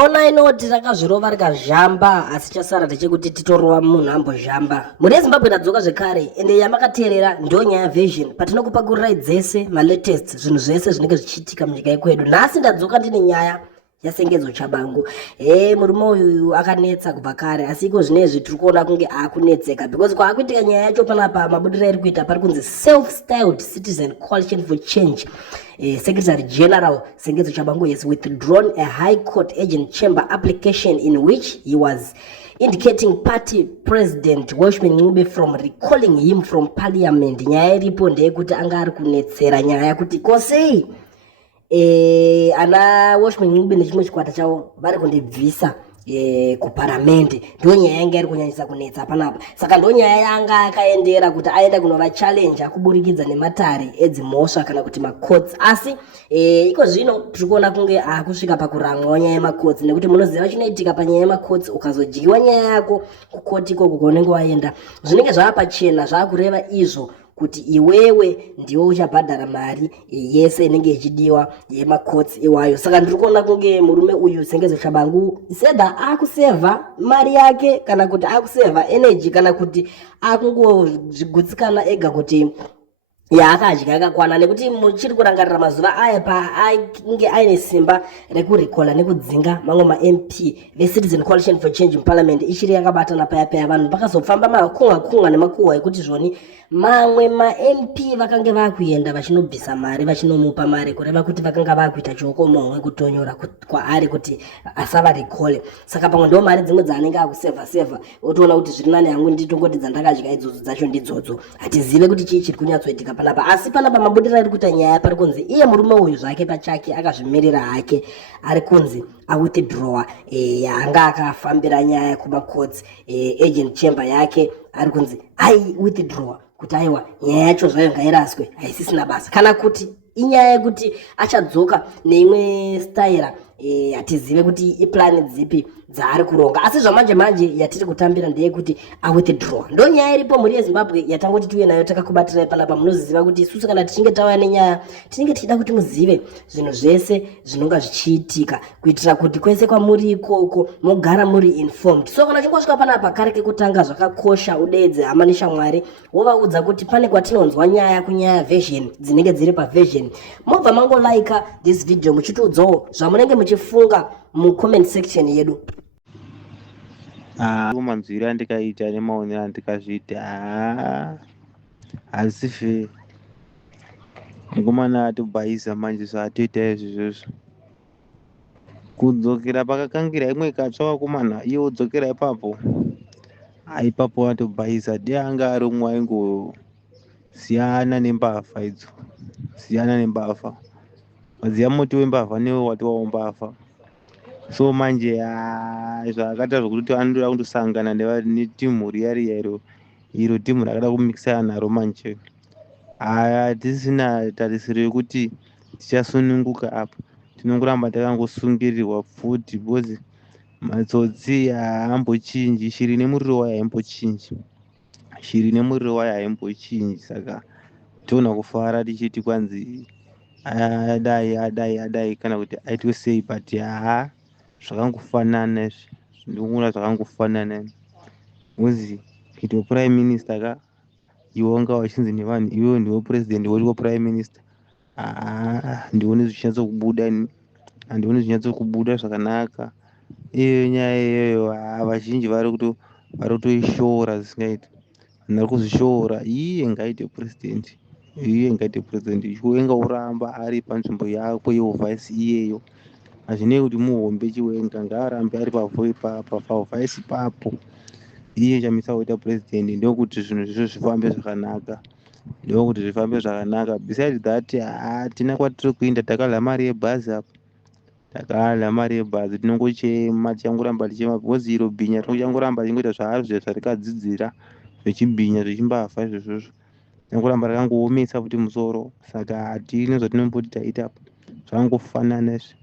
fona inoti rakazvirova rikazhamba asi chasara ndechekuti titorova munhu ambozhamba. Muri yeZimbabwe tadzoka zvekare ende yamakateerera ndiyo nyaya version patinokupakururai dzese malatest zvinhu zvese zvinenge zvichiitika munyika yekwedu. Nhasi ndadzoka ndine nyaya yasengedzo chabangu. Murume uyu akanetsa kubva kare asi iko zvinezvi tiri kuona kunge akunetseka because kwaakuitika nyaya yacho panapa mabudiro iri kuita pari kunzi self-styled citizen coalition for change. Secretary General Sengezo Chabangu has withdrawn a High Court Agent Chamber application in which he was indicating party president Washington Ncube from recalling him from parliament. Nyaya iripo ndeyekuti anga ari kunetsera nyaya yakuti kosei ana Washington Ncube nechimwe chikwata chavo vari kundibvisa kuparamende. Ndiyo nyaya yanga iri kunyanyisa kunetsa panapa. Saka ndiyo nyaya yanga akaendera kuti aenda kunova challenge kuburikidza nematare edzimhosva kana kuti macourts. Asi iko zvino tiri kuona kunge akusvika pakuramwa nyaya yemacourts nekuti munoziva chinoitika panyaya yemacourts ukazodyiwa nyaya yako kukoti ikoko kwaunenge waenda zvinenge zvava pachena zvaakureva izvo kuti iwewe ndiwe uchabhadhara mari yese inenge ichidiwa yemacourts iwayo. Saka ndiri kuona kunge murume uyu Sengezo Chabangu sedha akusevha mari yake kana kuti akusevha energy kana kuti akungozvigutsikana ega kuti yaakadya yakakwana nekuti muchiri kurangarira mazuva aya painge aine simba rekurikola nekudzinga mamwe ma-MP ve-Citizen Coalition for Change muparliament ichiri yakabatana paya vanhu pakazopfamba makunga nemakuhwa ekuti zvoni mamwe ma-MP vakange vakuenda vachinobvisa mari vachinomupa mari kureva kuti vakanga vakuita chiokomomwe kutonyora kwaari kuti asava rikole. Saka pamwe ndo mari dzimwe dzaanenge akusevha otoona kuti zviri nani hangu nditongoti dzandakadya idzodzo dzacho ndidzodzo hatizive kuti chii chiri kunyatsoitika panapa. Asi panapa mabudiro ari kuita nyaya pari kunzi iye murume uyu zvake pachake akazvimirira hake ari kunzi awithdrawa yanga akafambira nyaya kumacourts agent chamber yake ari kunzi ai withdrawa kuti aiwa nyaya yacho zvayo ngairaswe haisisina basa kana kuti inyaya yekuti achadzoka neimwe staira hatizive kuti iplani dzipi dzaari kuronga. Asi zvamanje yatiri kutambira ndeyekuti awithdraw. Ndo nyaya iripo muri yeZimbabwe yatangoti tiuye nayo takakubatirai panapa. Munoziva kuti isusu kana tichinge tauya nenyaya tinenge tichida kuti muzive zvinhu zvese zvinonga zvichiitika kuitira kuti kwese kwamuri ikoko mugara muri informed. So kana chingosvika panapa kare kekutanga zvakakosha udedze hama neshamwari wovaudza kuti pane kwatinonzwa nyaya kunyaya version dzinenge dziri paversion. Mobva mango this video muchitiudzawo zvamunenge muchifunga mucomment section yedu. Manzwiro andikaita nemaonero andikazviita hasife mukomana atobhaisa manje zvaatoita izvozvo kudzokera pakakangira imwe katsva vakomana iye udzokera ipapo ipapo atobhaisa de anga ari umwe aingosiyana nembavha idzo siyana nembavha maziva muti wembavha newe watiwawo mbavha. So manje zvakaita zvokuti anoda kundosangana netimu riya iro timu rakada kumikisana naro manje hatisina tarisiro yekuti tichasununguka apa tinongoramba takangosungirirwa pfuti because matsotsi haambochinji shiri nemuriro wayo haimbochinji saka toona kufara tichiti kwanzi adai kana kuti aitwe sei but zvakangofanana izvi ndikuona zvakangofanana uzi kuitwa prime minister ka iwe wanga wachinzi nevanhu iwewe ndiwe president woriwo prime minister ndione zvichinyatsokubuda handioni zvinyatsokubuda zvakanaka. Iyo nyaya iyoyo vazhinji vari kutoishora zisingaiti vanhu vari kuzvishora iye ngaite president chiwenga uramba ari panzvimbo yako yeuvhaisi iyeyo hazvinei kuti muhombe chiwenga ngaarambe ari pavhaisi papo iye chamisa kuita president ndokuti zvinhu zvizvo zvifambe zvakanaka besides that hatina kwatiri kuinda takalha mari yebhazi apa tinongochema tichangoramba tichema because iro bhinya ringochangoramba tichingoita zvaaro zvarikadzidzira zvechibhinya zvechimbavha izvozvozvo ringoramba rakangoomesa kuti musoro saka hatina zvatinomboti taita apa zvakangofanana izvi.